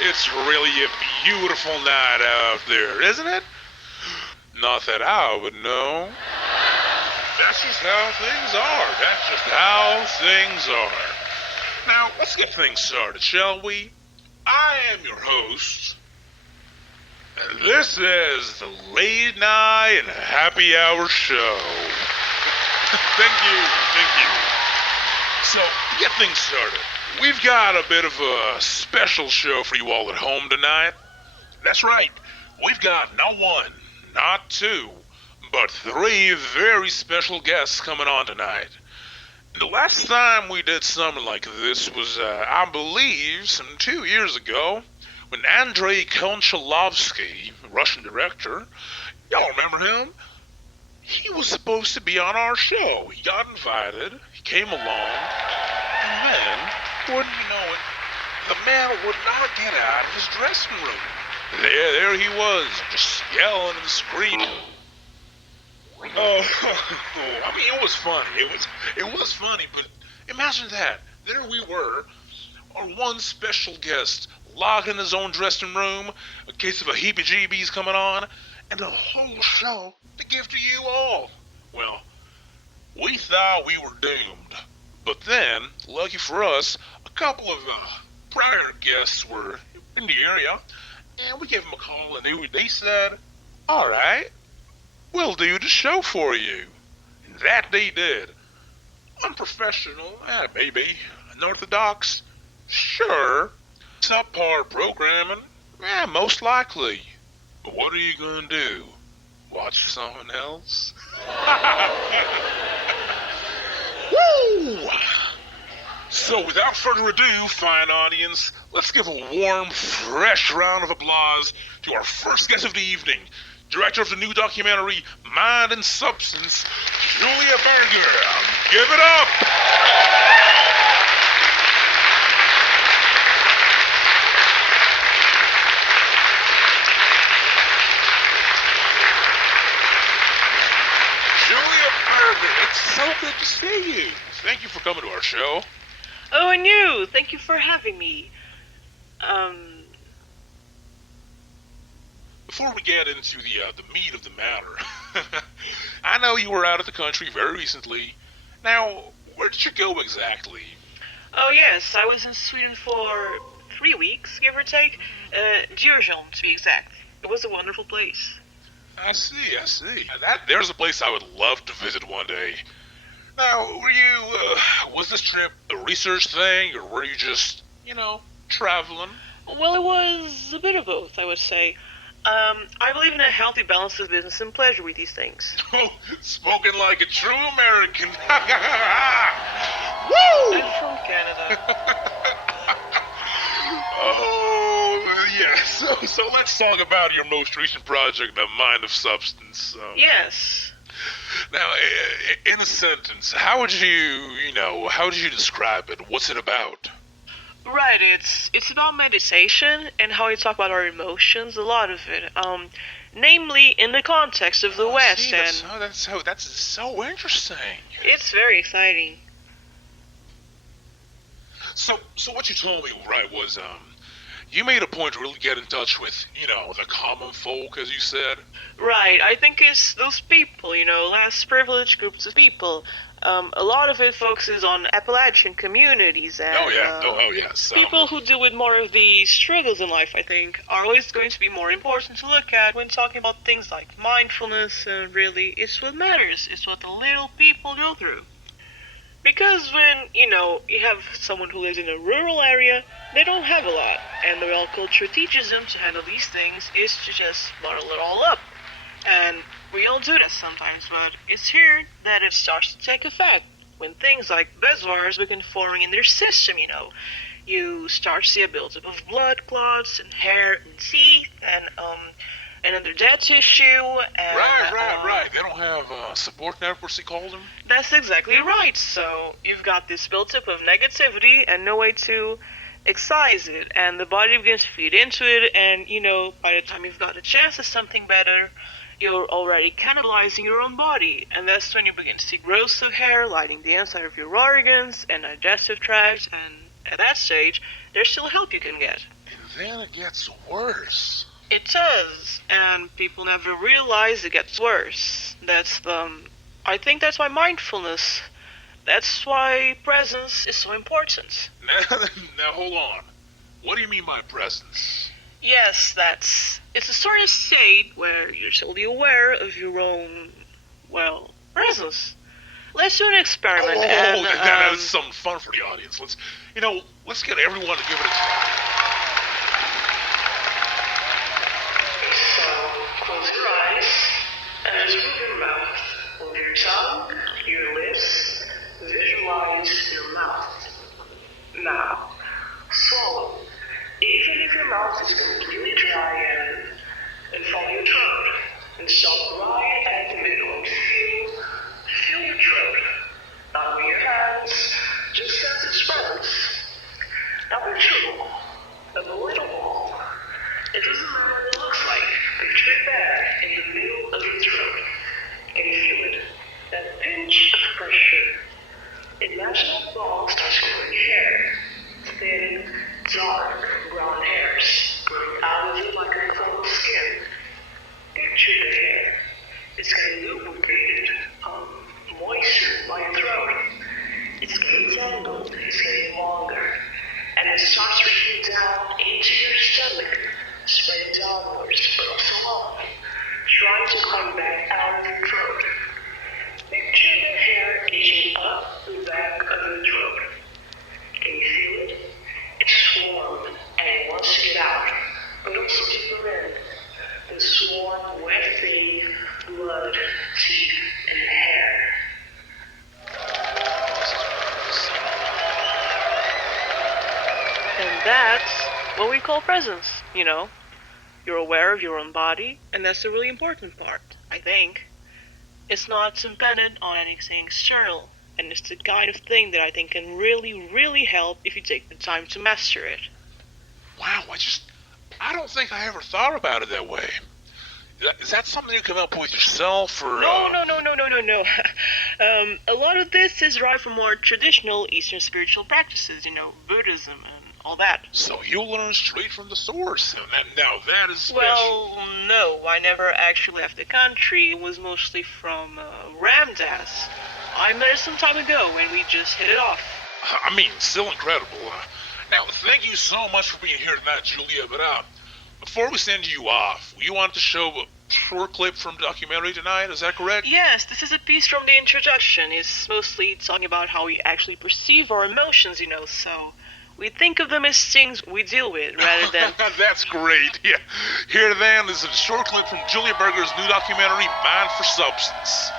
It's really a beautiful night out there, isn't it? Not that I would know. That's just how things are. That's just how things are. Now, let's get things started, shall we? I am your host, and this is the Late Night and Happy Hour Show. Thank you. So, to get things started, we've got a bit of a special show for you all at home tonight. That's right, we've got not one, not two, but three very special guests coming on tonight. The last time we did something like this was, I believe, some 2 years ago, when Andrei Konchalovsky, Russian director, y'all remember him? He was supposed to be on our show. He got invited, he came along, and then, wouldn't you know it, the man would not get out of his dressing room. There he was, just yelling and screaming. Oh, I mean, it was funny. It was funny, but imagine that. There we were, our one special guest, locked in his own dressing room, a case of a heebie-jeebies coming on, and a whole show to give to you all. Well, we thought we were doomed. But then, lucky for us, a couple of prior guests were in the area, and we gave them a call, and they said, all right, we'll do the show for you. And that they did. Unprofessional, maybe. Unorthodox, sure. Subpar programming, most likely. But what are you gonna do? Watch someone else? Woo! So without further ado, fine audience, let's give a warm, fresh round of applause to our first guest of the evening, director of the new documentary Mind and Substance, Julia Berger. Give it up! Julia Berger, it's so good to see you. Thank you for coming to our show. Oh, and you! Thank you for having me. Um, Before we get into the meat of the matter, I know you were out of the country very recently. Now, where did you go exactly? oh yes, I was in Sweden for 3 weeks, give or take. Djursholm, to be exact. It was a wonderful place. I see. There's a place I would love to visit one day. Now, was this trip a research thing, or were you just, traveling? Well, it was a bit of both, I would say. I believe in a healthy balance of business and pleasure with these things. Oh, spoken like a true American. I'm Woo! from Canada. Oh, yeah. So let's talk about your most recent project, The Mind of Substance. Yes. Now, in a sentence, how would you describe it? What's it about? Right, it's about meditation and how we talk about our emotions, a lot of it. Namely in the context of the West, See, and that's so interesting. it's very exciting. So what you told me, right, was you made a point to really get in touch with, the common folk, as you said. Right, I think it's those people, less privileged groups of people. A lot of it focuses on Appalachian communities and Oh yeah, oh yes. people who deal with more of the struggles in life, I think, are always going to be more important to look at when talking about things like mindfulness, and really, it's what matters. It's what the little people go through. Because when, you have someone who lives in a rural area, they don't have a lot, and the real culture teaches them to handle these things is to just bottle it all up. And we all do this sometimes, but it's here that it starts to take effect. When things like reservoirs begin forming in their system, you start to see a buildup of blood clots and hair and teeth and under dead tissue and Right. They don't have support networks, they call them. that's exactly right. So you've got this buildup of negativity and no way to excise it, and the body begins to feed into it, and by the time you've got a chance at something better, you're already cannibalizing your own body, and that's when you begin to see growths of hair lining the inside of your organs and digestive tract, At that stage, there's still help you can get. And then it gets worse. It does, and people never realize it gets worse. I think that's why mindfulness, that's why presence is so important. Now hold on. What do you mean by presence? Yes, it's a sort of state where you're solely aware of your own, well, presence. Let's do an experiment That's something fun for the audience. Let's get everyone to give it a try. So, close your eyes and just move your mouth. Move your tongue, your lips, visualize your mouth. Now, swallow. Even if your mouth is completely dry and follow your throat. And stop right at the middle and feel your throat. Not with your hands, just sense its presence. Now picture a ball, a little ball. It doesn't matter what it looks like. Picture it there in the middle of your throat. Can you feel it? That pinch of pressure. Imagine that ball starts growing hair. Thin, dark, brown hairs growing out of it like a cloud of skin. Picture the hair. It's getting lubricated, moistened by your throat. It's getting tangled, it's getting longer. And it starts reaching down into your stomach, spreading downwards, but also up, trying to climb back out of your throat. Picture the hair reaching up the back of your throat. Can you feel it? It's warm, and it wants to get out, but also deeper in. This warm, wet thing, blood, teeth, and hair. And that's what we call presence, you know. You're aware of your own body, and that's the really important part, I think. It's not dependent on anything external, and it's the kind of thing that I think can really, really help if you take the time to master it. Wow, I don't think I ever thought about it that way. Is that something you come up with yourself, or? No. A lot of this is derived from more traditional Eastern spiritual practices, Buddhism and all that. So you learn straight from the source, and now that is special. Well, no, I never actually left the country. It was mostly from Ramdas. I met her some time ago, and we just hit it off. I mean, still incredible. Now, thank you so much for being here tonight, Julia, but before we send you off, you want to show a short clip from the documentary tonight, is that correct? Yes, this is a piece from the introduction. It's mostly talking about how we actually perceive our emotions, so we think of them as things we deal with rather than... That's great, yeah. Here then is a short clip from Julia Berger's new documentary, Mind for Substance.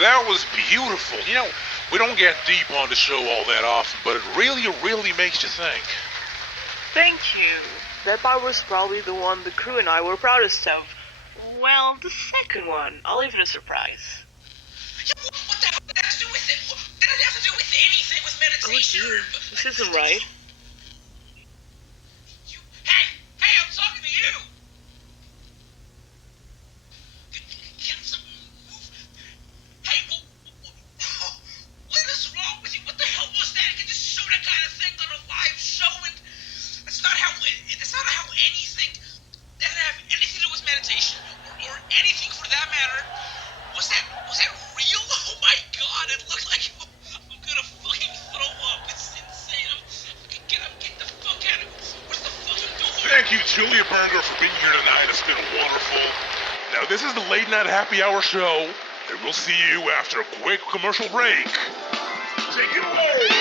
That was beautiful. We don't get deep on the show all that often, but it really, really makes you think. Thank you. That part was probably the one the crew and I were proudest of. Well, the second one, I'll leave it a surprise. What the hell did that have to do with it? That doesn't have to do with anything with meditation. Oh dear, this isn't right. for being here tonight. It's been wonderful. Now, this is the Late Night Happy Hour show, and we'll see you after a quick commercial break. Take it away!